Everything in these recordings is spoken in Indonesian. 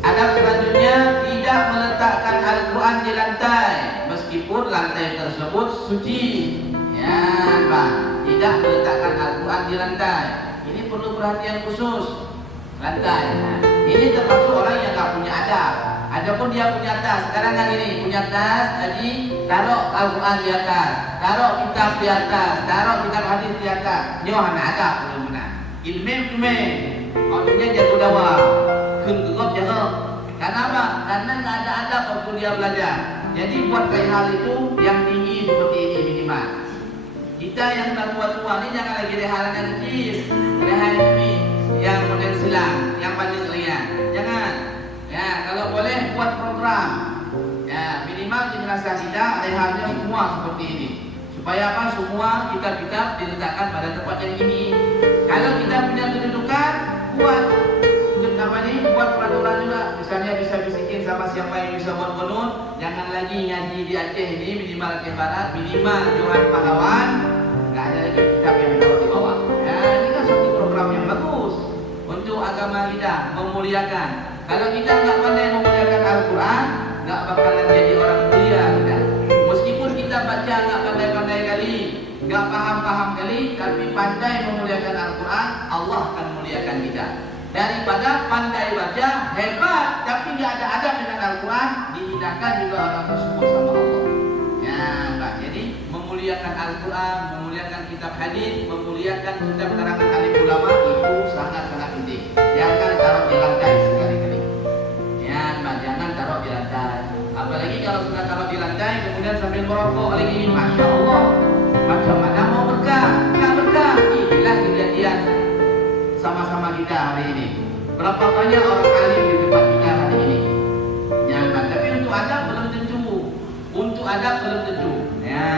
Adab selanjutnya, tidak meletakkan Al-Quran di lantai meskipun lantai tersebut suci. Ya, Pak, tidak meletakkan Al-Quran di lantai. Ini perlu perhatian khusus. Lantai. Nah, ini termasuk orang yang tak punya adab. Adapun dia punya tas, sekarang kan ini punya tas, jadi taruh Al-Quran di atas, taruh kitab di atas, taruh kitab hadis di atas. Ini hanya adab belum benar. Ilmu, maksudnya jago dawa, kengkegop jago. Karena apa? Karena nggak ada adab waktu dia belajar. Jadi buat kayak hal itu yang tinggi seperti ini minimal. Kita yang sudah tua-tua ini jangan lagi rehalan yang kecil, rehalan ini yang model silang, yang paling ringan. Jangan. Ya, kalau boleh buat program. Ya, minimal di merasa kita rehalnya semua seperti ini. Supaya apa? Semua kitab-kitab diletakkan pada tempat yang ini. Kalau kita punya kedudukan, buat buat peraturan juga. Misalnya bisa bisikin sama siapa yang bisa buat bonus. Jangan lagi ngaji di Aceh ini, minimal Aceh Barat, minimal Johan Pahlawan. Nggak ada lagi kitab yang taruh di bawah. Ya, ini kan suatu program yang bagus untuk agama kita, memuliakan. Kalau kita nggak pandai memuliakan Al-Quran, nggak bakalan jadi orang mulia kita. Meskipun kita baca nggak pandai-pandai kali, nggak paham-paham kali, tapi pandai memuliakan Al-Quran, Allah akan memuliakan kita. Daripada pandai baca hebat tapi nggak ada adab dengan Al-Quran, dihinakan juga orang tersebut sama Allah. Ya, Pak. Jadi memuliakan Al-Quran, memuliakan kitab hadis, memuliakan kitab karangan alim ulama itu sangat-sangat penting. Jangan taruh di lantai sekali-kali. Ya, Pak. Jangan taruh di lantai. Apalagi kalau sudah taruh di lantai kemudian sambil merokok lagi, masya Allah. Macam mana mau berkah? Nggak berkah. Inilah kejadian sama-sama kita hari ini. Berapa banyak orang alim di tempat kita hari ini? Jangan. Tapi untuk adab belum tentu. Untuk adab belum tentu. Ya.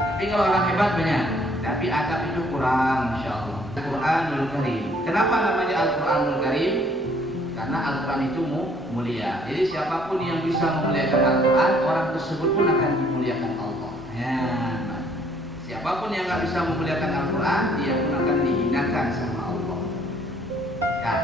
Tapi kalau orang hebat banyak. Tapi adab itu kurang, insya Allah. Al-Quranul Karim. Kenapa namanya Al-Quranul Karim? Karena Al-Quran itu mulia. Jadi siapapun yang bisa memuliakan Al-Quran, orang tersebut pun akan dimuliakan Allah. Ya. Siapapun yang nggak bisa memuliakan Al-Quran, dia pun akan dihinakan sama Allah. Ya.